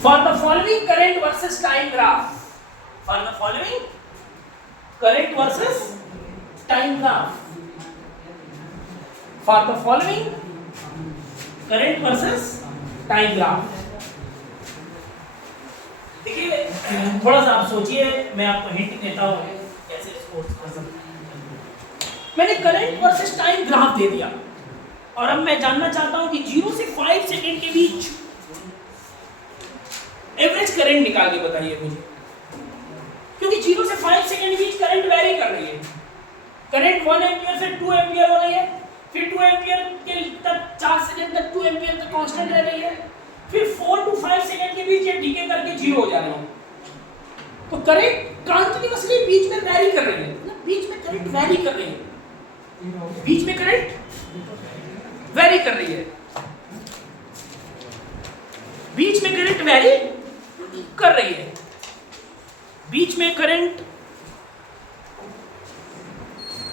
for the following current versus time graph. For the following current versus time graph. For the following current versus time graph. देखिए थोड़ा सा आप सोचिए, मैं आपको hint देता हूँ कैसे इसको कर सकते हैं। मैंने करंट वर्सेस टाइम ग्राफ दे दिया और अब मैं जानना चाहता हूँ कि 0 से 5 सेकेंड के बीच एवरेज करंट निकाल के बताइए मुझे, क्योंकि 0 से 5 सेकेंड के बीच करंट वेरी कर रही है। करंट 1 एम्पियर से 2 एम्पियर हो रही है, फिर 2 एम्पियर के तक 4 सेकेंड तक 2 एम्पियर तक कांस्टेंट रह रही है, फिर 4 to 5 सेकेंड के बीच ये डीके करके 0 हो जा रही है। तो करंट कंटीन्यूअसली बीच में वेरी कर रही है, मतलब बीच में करंट वेरी कर रही है, बीच में करंट वेरी कर रही है, बीच में करंट वेरी कर रही है, बीच में करंट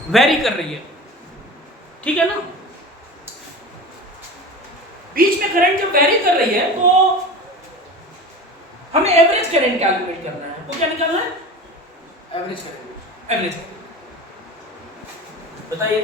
वेरी कर रही है, ठीक है ना। बीच में करंट जब वेरी कर रही है तो हमें एवरेज करंट कैलकुलेट करना है। वो क्या निकालना है? Average current. एवरेज बताइए।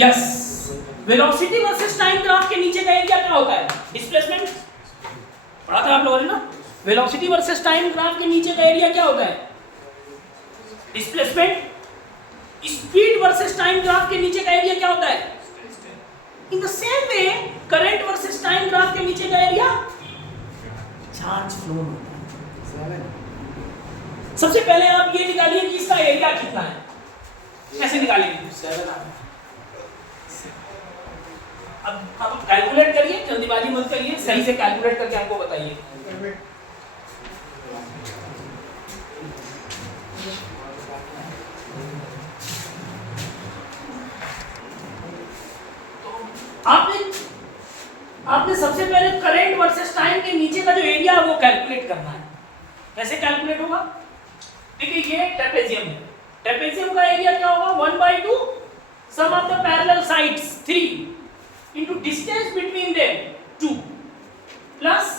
Yes, velocity versus time graph के नीचे का एरिया क्या होता है? डिस्प्लेसमेंट। पढ़ा था आप लोगों ने ना, वेलोसिटी वर्सेस टाइम ग्राफ के नीचे का एरिया क्या होता है? Displacement. Speed versus time graph के नीचे का एरिया क्या होता है? In the same way current versus time graph के नीचे का एरिया चार्ज फ्लो होता है। सबसे पहले आप ये निकालिए कि इसका एरिया कितना है। कैसे निकालेंगे? 7। अब कैलकुलेट करिए, जल्दीबाजी मत करिए, सही से कैलकुलेट करके हमको बताइए। आपने सबसे पहले करंट वर्सेस टाइम के नीचे का जो एरिया है वो कैलकुलेट करना है। कैसे कैलकुलेट होगा? देखिए ये ट्रेपेजियम है, ट्रेपेजियम का एरिया क्या होगा? 1/2 sum of the parallel sides 3 into distance between them 2 plus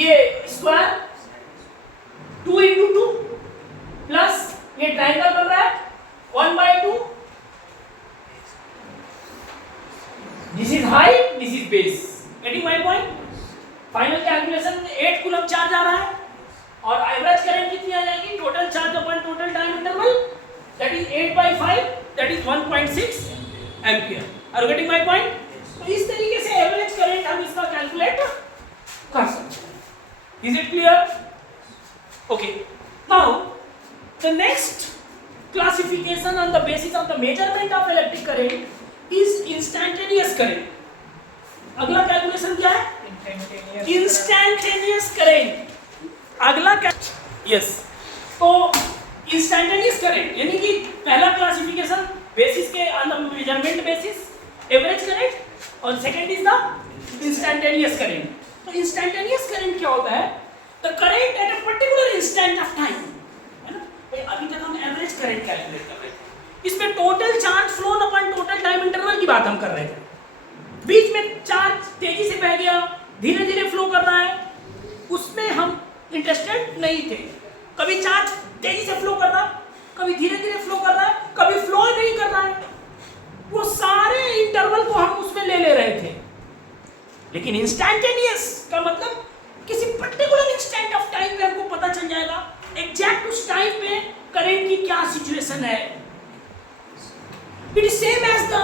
ये स्क्वायर 2 into 2 plus ये ट्रायंगल बन रहा है 1/2। This is height, this is base. Getting my point? Final calculation में 8 कूलम चार्ज आ रहा है और एवरेज करंट कितनी आ जाएगी? Total charge upon total time interval, that is 8/5 that is 1.6 ampere. Are you getting my point? तो इस तरीके से एवरेज करंट हम इसका कैलकुलेट कर सकते हैं। Is it clear? Okay, now the next classification on the basis of the measurement of electric current is instantaneous current। अगला कैलकुलेशन क्या है? Instantaneous current. अगला क्या? यस, तो इंस्टैंटेनियस करंट यानी कि पहला क्लासिफिकेशन बेसिस के on the measurement basis average current, और second is the instantaneous current. तो इंस्टैंटेनियस करंट क्या होता है? The current at a particular instant of time, है ना? अभी तक हम एवरेज करंट कैलकुलेट कर रहे थे, इसमें total charge phloem upon total time interval की बात हम कर रहे थे। बीच में चार्ज तेजी से बह गया, धीरे धीरे फ्लो कर रहा है, उसमें हम इंटरेस्टेड नहीं थे। कभी चार्ज तेजी से फ्लो कर रहा है, कभी धीरे धीरे फ्लो कर रहा है, कभी फ्लो नहीं कर रहा है, वो सारे इंटरवल को हम उसमें ले रहे थे। लेकिन इंस्टैंटेनियस का मतलब किसी पर्टिकुलर इंस्टेंट ऑफ टाइम पे हमको पता चल जाएगा एग्जैक्ट उस टाइम पे करंट की क्या सिचुएशन है। It is same as the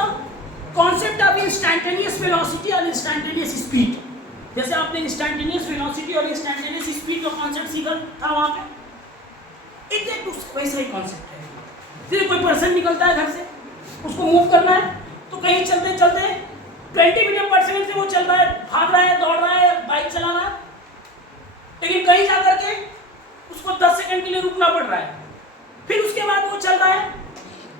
concept of instantaneous velocity और इंस्टैंटेनियस स्पीड। जैसे आपने इंस्टैंटेनियस वेलोसिटी और इंस्टैंटेनियस स्पीड का कॉन्सेप्ट सीखा था वहां पे, एग्जैक्ट वैसा ही कॉन्सेप्ट है। जैसे कोई पर्सन निकलता है घर से, उसको मूव करना है, तो कहीं चलते चलते 20 मीटर पर सेकंड से वो चल रहा है, भाग रहा है, दौड़ रहा है, बाइक चला रहा है, लेकिन कहीं जाकर के उसको 10 सेकंड के लिए रुकना पड़ रहा है, फिर उसके बाद वो चल रहा है।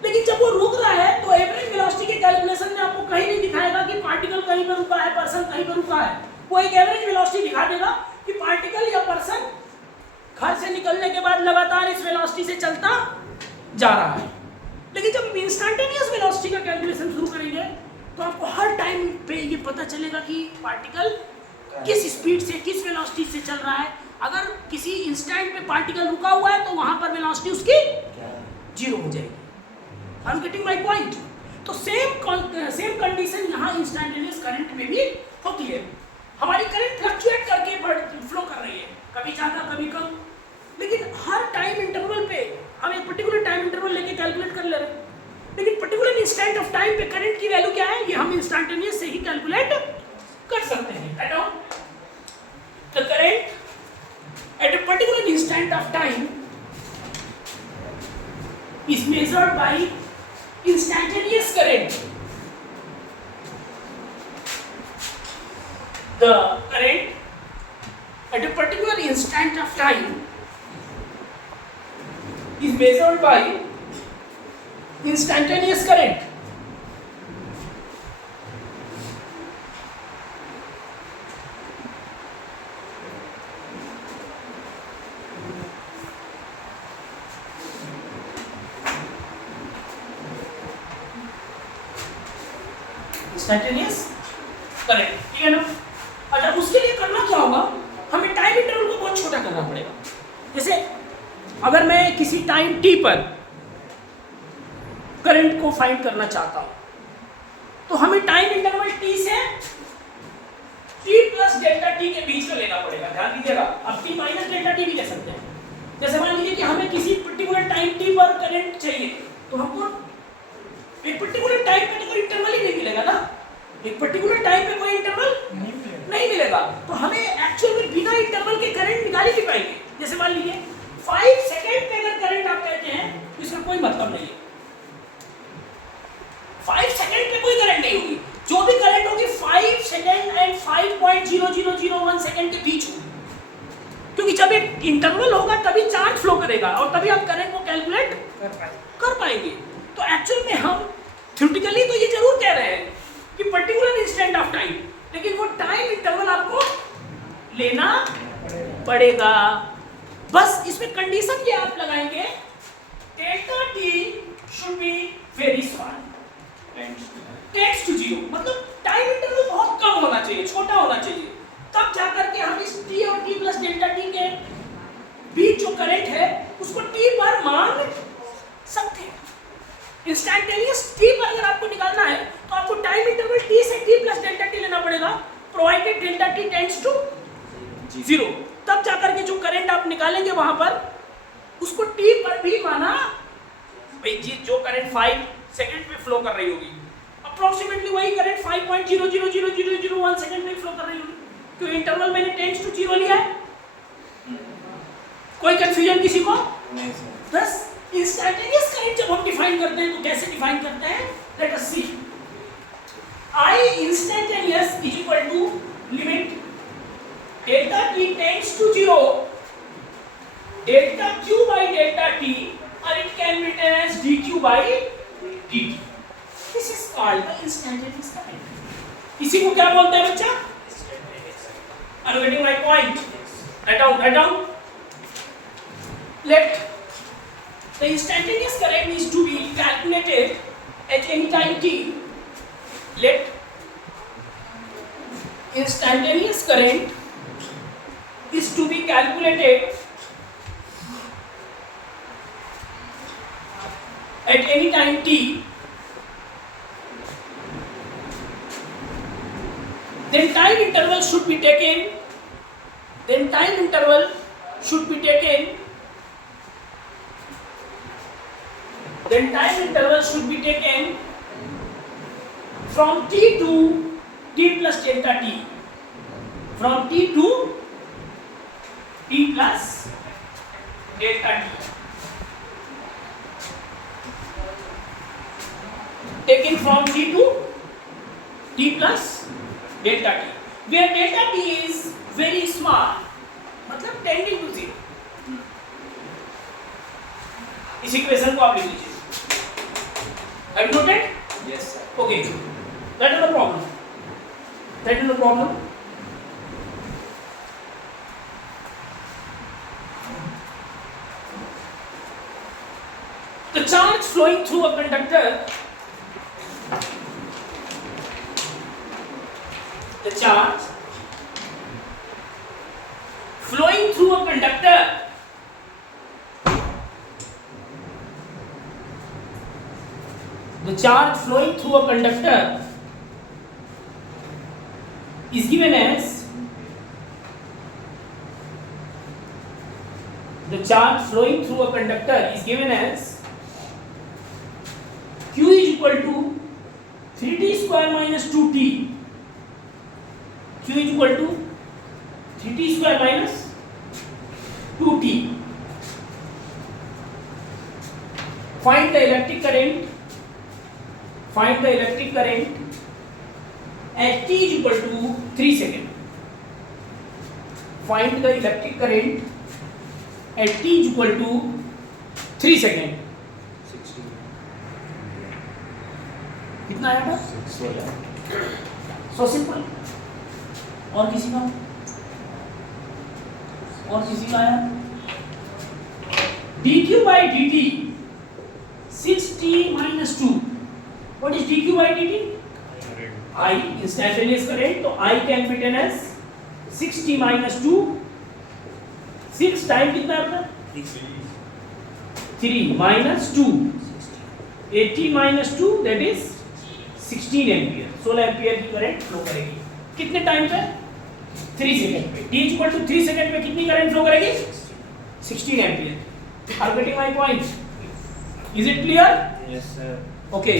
लेकिन जब वो रुक रहा है तो एवरेज वेलोसिटी के कैलकुलेशन में आपको कहीं नहीं दिखाएगा कि पार्टिकल कहीं पर रुका है, पर्सन कहीं पर रुका है। वो एक एवरेज वेलोसिटी दिखा देगा कि पार्टिकल या पर्सन घर से निकलने के बाद लगातार इस वेलोसिटी से चलता जा रहा है। लेकिन जब इंस्टैंटेनियस वेलोसिटी का कैलकुलेशन शुरू करेंगे तो आपको हर टाइम पे ये पता चलेगा कि पार्टिकल किस स्पीड से, किस वेलोसिटी से चल रहा है। अगर किसी इंस्टेंट पे पार्टिकल रुका हुआ है तो वहां पर वेलोसिटी उसकी 0 हो जाएगी। I am getting my point? तो सेम कंडीशन यहाँ इंस्टैंटेनियस करंट में भी होती है। हमारी करंट फ्लक्चुएट करके फ्लो कर रही है, कभी ज़्यादा कभी कम, लेकिन हर टाइम इंटरवल पे हम एक पर्टिकुलर टाइम इंटरवल लेके कैलकुलेट कर ले रहे हैं। लेकिन पर्टिकुलर इंस्टेंट ऑफ टाइम पे करंट की वैल्यू क्या है, ये हम इंस्टैंटेनियस से ही कैलकुलेट कर सकते हैं। The current at a particular instant of time is measured by instantaneous current. The current at a particular instant of time is measured by instantaneous current. Instantaneous current, ठीक है ना? अच्छा, उसके लिए करना क्या होगा, हमें टाइम इंटरवल को बहुत छोटा करना पड़ेगा। जैसे अगर मैं किसी टाइम t पर करंट को फाइंड करना चाहता हूं, तो हमें टाइम इंटरवल t से t प्लस डेल्टा t के बीच में लेना पड़ेगा। ध्यान दीजिएगा, अब t माइनस डेल्टा t भी ले सकते हैं। जैसे मान लीजिए कि हमें किसी पर्टिकुलर टाइम t पर करंट चाहिए, तो हमको एक पर्टिकुलर टाइम पे तो कोई इंटरवल ही नहीं मिलेगा ना, एक पर्टिकुलर टाइम पे कोई इंटरवल नहीं मिलेगा, तो हमें एक्चुअल में बिना इंटरवल के करंट निकाल ही नहीं पाएंगे। जैसे मान लीजिए 5 सेकंड पे अगर करंट आप कहते हैं तो इसका कोई मतलब नहीं है। 5 सेकंड पे कोई करंट नहीं होगी, जो भी करंट होगी 5 सेकंड एंड 5.0001 सेकंड के बीच होगी, क्योंकि जब एक इंटरवल होगा तभी चार्ज फ्लो करेगा और तभी आप करंट को कैलकुलेट कर पाएंगे। तो एक्चुअल में हम थ्योरेटिकली तो ये जरूर कह रहे हैं कि पर्टिकुलर इंस्टेंट ऑफ टाइम, लेकिन वो टाइम इंटरवल आपको लेना पड़ेगा। बस इसमें कंडीशन ये आप लगाएंगे, delta t should be very small, tends to 0, मतलब टाइम इंटरवल बहुत कम होना चाहिए, छोटा होना चाहिए, तब जाकर के हम इस t और t प्लस डेल्टा t के बीच जो करंट है उसको t पर मान सकते हैं। इंस्टैंटेनियस t पर अगर आपको निकालना है तो आपको टाइम इंटरवल t से t प्लस डेल्टा t लेना पड़ेगा, provided delta t tends to 0, तब जाकर के जो करंट आप निकालेंगे वहां पर उसको t पर भी माना। भाई जी, जो करंट 5 सेकंड में फ्लो कर रही होगी, अप्रोक्सीमेटली वही करंट 5.0000001 सेकंड में फ्लो कर रही होगी, क्योंकि इंटरवल मैंने टेंड्स टू 0 लिया है। कोई कंफ्यूजन किसी को? नहीं सर। बस इंस्टैंटेनियस करंट जब हम डिफाइन करते हैं तो कैसे डिफाइन करते हैं? Let us see. I instantaneous is equal to limit delta t tends to 0 delta q by delta t, or it can be written as dq by dt. This is called the instantaneous current. इसी को क्या बोलते हैं बच्चा? Are you getting my point? Write down. Let the instantaneous current is to be calculated at any time t. Let instantaneous current is to be calculated at any time t, then time interval should be taken from t to t plus delta t, from t to t plus delta t, taken from t to t plus delta t, where delta t is very small, मतलब tending to 0. इस equation को आप लिख लीजिए। Have you noted? Yes sir. Okay. That is the problem. The charge flowing through a conductor, the charge flowing through a conductor is given as q is equal to 3t square minus 2t. q is equal to 3t square minus 2t. Find the electric current at t is equal to 3 seconds. Find the electric current at t is equal to 3 seconds. 60. कितना आया था? 16. So simple. और किसी का आया? dq by dt 6t minus 2. What is dq by dt? I, instantaneous current, तो I can be written as 6t minus 2. 6 time कितना है? 3 minus 2. 80 minus 2, that is 16 ampere. 16 ampere की करंट फ्लो करेगी. कितने टाइम पे? 3 सेकंड पे. t equal to 3 second पे कितनी करंट फ्लो करेगी? 16 ampere. Are you getting my point? Is it clear? Yes sir. Okay.